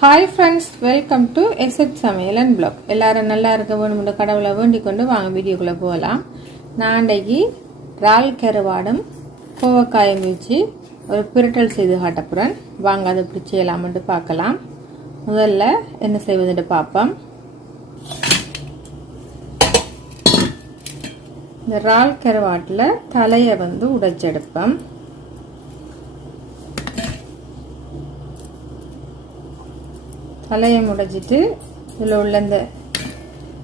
Hi friends welcome to எஸ்எட் சமையல் and blog எல்லாரும் நல்லா இருக்க வேணும்னு கடவுளை வேண்டிக் கொண்டு வாங்க வீடியோக்குள்ளே போகலாம். நான் அன்றைக்கு இறால் கருவாடும் கோவக்காயம் வச்சு ஒரு பிரட்டல் செய்து காட்டப்புறேன். வாங்க அதை எப்படி செய்யலாம்னு பார்க்கலாம். முதல்ல என்ன செய்வதுன்ட்டு பார்ப்போம். இந்த இறால் கருவாட்டில் தலையை வந்து உடைச்செடுப்பேன் தலையை முடைச்சிட்டு இதில் உள்ள இந்த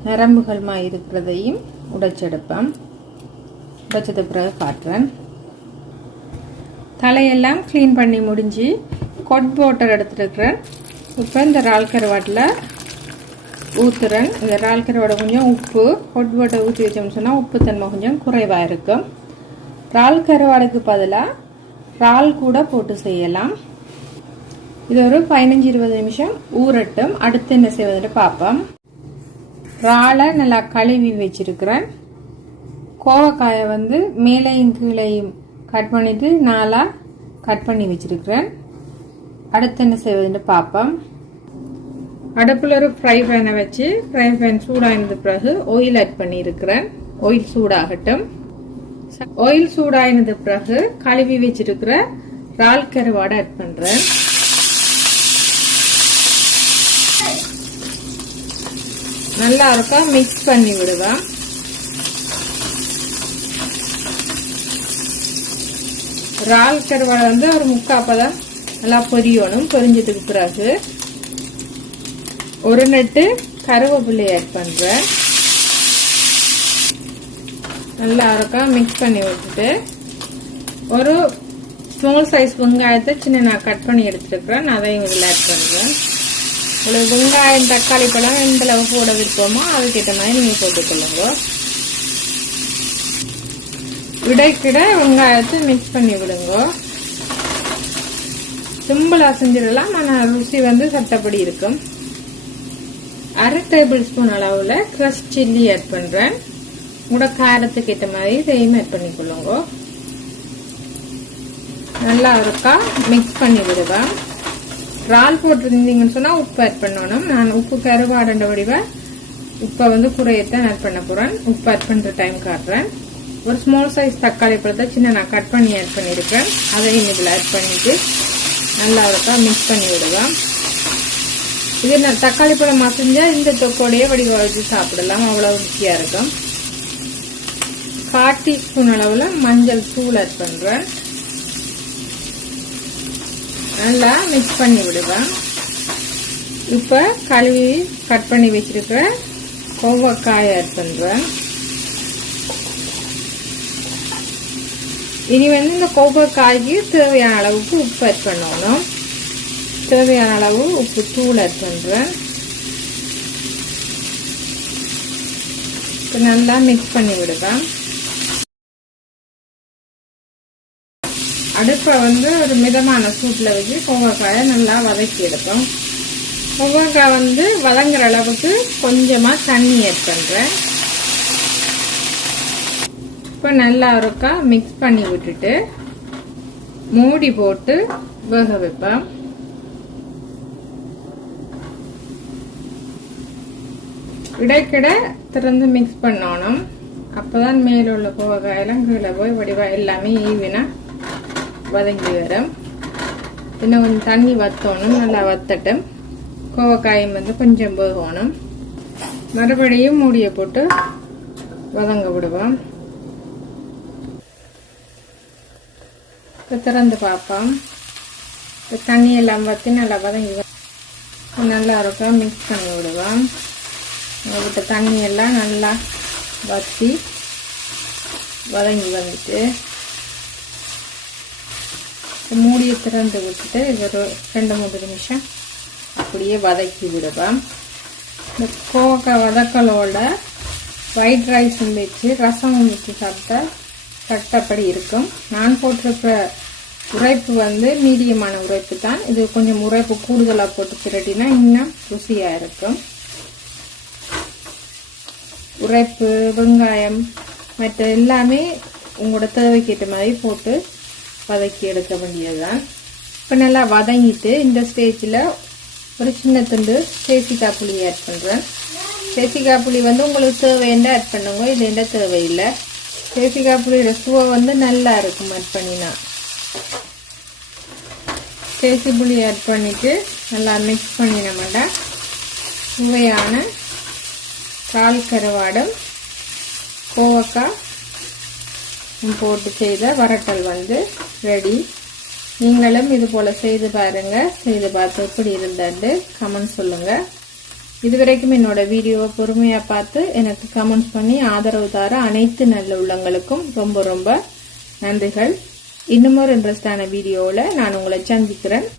நரம்புகள்மா இருக்கிறதையும் உடைச்செடுப்பேன். உடைச்சது பிறகு காட்டுறேன். தலையெல்லாம் க்ளீன் பண்ணி முடிஞ்சு கொட் வாட்டர் எடுத்துருக்குறேன். இப்போ இந்த இறால் கருவாட்டில் ஊற்றுறேன் இந்த இறால் கருவாடை கொஞ்சம் உப்பு கொட் வாட்டர் ஊற்றி வச்சோம்னு சொன்னால் உப்பு தன்மை கொஞ்சம் குறைவாக இருக்கும். இறால் கருவாடுக்கு பதிலாக இறால் கூட போட்டு செய்யலாம். இது ஒரு பதினஞ்சு இருபது நிமிஷம். ஊறட்டும். அடுத்து என்ன செய்வதுன்னு பார்ப்போம். இறாலை நல்லா கழுவி வச்சிருக்கிறேன். கோவக்காயை வந்து மேலையும் கீழையும் கட் பண்ணிட்டு நாலாக கட் பண்ணி வச்சிருக்கிறேன். அடுத்து என்ன செய்வதுன்னு பார்ப்போம். அடுப்பில் ஒரு ஃப்ரை பேனை வச்சு ஃப்ரை பேன் சூடாயிருந்த பிறகு ஆயில் ஆட் பண்ணியிருக்கிறேன். ஆயில் சூடாகட்டும். ஆயில் சூடாயினது பிறகு கழுவி வச்சிருக்கிற இறால் கருவாடை ஆட் பண்ணுறேன் நல்லா இருக்கா? மிக்ஸ் பண்ணி விடுவேன் இறால் கருவாடை வந்து ஒரு முக்காப்பதம் நல்லா பொரியணும் பொரிஞ்சதுக்கு பிறகு. ஒரு நட்டு கருவேப்பிலை ஆட் பண்ணுறேன் நல்லா இருக்கா? மிக்ஸ் பண்ணி விட்டுட்டு. ஒரு ஸ்மால் சைஸ் வெங்காயத்தை சின்ன நான் கட் பண்ணி எடுத்துருக்குறேன். அதையும் இதில் ஆட் பண்ணுறேன் உங்களுக்கு வெங்காயம் தக்காளி பழம் எந்த அளவு போட விருப்பமோ அதுக்கேற்ற மாதிரி நீங்கள் போட்டுக்கொள்ளுங்க விடைக்கிட வெங்காயத்தை மிக்ஸ் பண்ணி விடுங்க. சிம்பிளாக செஞ்சிடலாம். ஆனால் ருசி வந்து சட்டப்படி இருக்கும். அரை டேபிள் ஸ்பூன் அளவில் க்ரஷ் சில்லி ஆட் பண்ணுறேன் உங்களோட காரத்துக்கு ஏற்ற மாதிரி இதையும் ஆட் பண்ணிக்கொள்ளுங்க நல்லா இருக்கா மிக்ஸ் பண்ணி விடுவேன் இறால் போட்டிருந்தீங்கன்னு சொன்னால் உப்பு ஆட் பண்ணணும். நான் உப்பு கருவாடண்ட வடிவ உப்பை வந்து குறையத்தான் ஆட் பண்ண போகிறேன் உப்பு ஆட் பண்ணுற டைம் காட்டுறேன். ஒரு ஸ்மால் சைஸ் தக்காளி பழத்தை சின்ன நான் கட் பண்ணி ஆட் பண்ணியிருக்கேன் அதையும் இதில் ஆட் பண்ணிட்டு நல்லா இருக்கா மிக்ஸ் பண்ணி விடுவேன் இது நான் தக்காளி பழம் மசிஞ்சா இந்த தொக்கோடையே வடிவ வச்சு சாப்பிடலாம். அவ்வளோ ருசியாக இருக்கும். காட்டி ஸ்பூன் அளவில் மஞ்சள் தூள் ஆட் பண்ணுறேன் நல்லா மிக்ஸ் பண்ணி விடுவேன் இப்போ கழுவி கட் பண்ணி வச்சிருக்கிற கோவக்காய் ஆட் பண்ணுறேன் இனி வந்து இந்த கொவ்வக்காய்க்கு தேவையான அளவுக்கு உப்பு ஆட் பண்ணணும். தேவையான அளவு உப்பு தூள் ஆட் பண்ணுறேன் இப்போ நல்லா மிக்ஸ் பண்ணி விடுவேன் அடுப்பை வந்து ஒரு மிதமான சூட்டில் வச்சு கோவக்காயை நல்லா வதக்கி எடுப்போம். கோவக்காய் வந்து வதங்குற அளவுக்கு கொஞ்சமாக தண்ணி ஆட் பண்ணுறேன் இப்போ நல்லா இருக்கா மிக்ஸ் பண்ணி விட்டுட்டு மூடி போட்டு வேக வைப்பேன் இடைக்கிட திறந்து மிக்ஸ் பண்ணணும். அப்போதான் மேலே உள்ள கோவக்காயெல்லாம் கீழே போய் வடிவா எல்லாமே ஈவினா வதங்கி வரும் இன்னும் கொஞ்சம் தண்ணி வத்தணும் நல்லா வத்தட்டும். கோவக்காயும் வந்து கொஞ்சம் போகணும். மறுபடியும் மூடிய போட்டு வதங்க விடுவோம். இப்போ திறந்து பார்ப்போம். இப்போ தண்ணி எல்லாம் வற்றி நல்லா வதங்கி நல்லா இருக்கும். மிக்ஸ் பண்ணி விடுவோம். விட்ட தண்ணி எல்லாம் நல்லா வற்றி வதங்கி வந்துட்டு மூடியை திறந்து விட்டுட்டு இது ஒரு ரெண்டு மூணு நிமிஷம் அப்படியே வதக்கி விடுவேன் இந்த கோவக்காய் வதக்கலோட ஒயிட் ரைஸும் வச்சு ரசமும் வச்சு சாப்பிட்டா கட்டப்படி இருக்கும். நான் போட்டிருக்கிற உரைப்பு வந்து மீடியமான உரைப்பு தான். இது கொஞ்சம் உரைப்பு கூடுதலாக போட்டு திரட்டினா இன்னும் ருசியாக இருக்கும். உரைப்பு வெங்காயம் மற்ற எல்லாமே உங்களோட தேவைக்கேற்ற மாதிரி போட்டு வதக்கி எடுக்க வேண்டியதுதான். இப்போ நல்லா வதங்கிட்டு இந்த ஸ்டேஜில் ஒரு சின்ன துண்டு தேசிக்காய் புளி ஆட் பண்ணுறேன் தேசிக்காய் புளி வந்து உங்களுக்கு தேவையான ஆட் பண்ணுங்க இது என்ன தேவையில்லை. தேசிக்காய் புளியோட சுவை வந்து நல்லா இருக்கும் ஆட் பண்ணினா. சேசி புளி ஆட் பண்ணிவிட்டு நல்லா மிக்ஸ் பண்ணினோம்னா சுவையான கால் கருவாடம் கோவக்காய் போட்டு செய்த வரட்டல் வந்து ரெடி நீங்களும் இது போல் செய்து பாருங்கள் செய்து பார்த்து எப்படி இருந்தது? கமெண்ட் சொல்லுங்கள் இது வரைக்கும் என்னோட வீடியோவை பொறுமையாக பார்த்து எனக்கு கமெண்ட்ஸ் பண்ணி ஆதரவு தர அனைத்து நல்ல உள்ளங்களுக்கும் ரொம்ப ரொம்ப நன்றிகள். இன்னும் ஒரு இன்ட்ரெஸ்டான வீடியோவில் நான் உங்களை சந்திக்கிறேன்.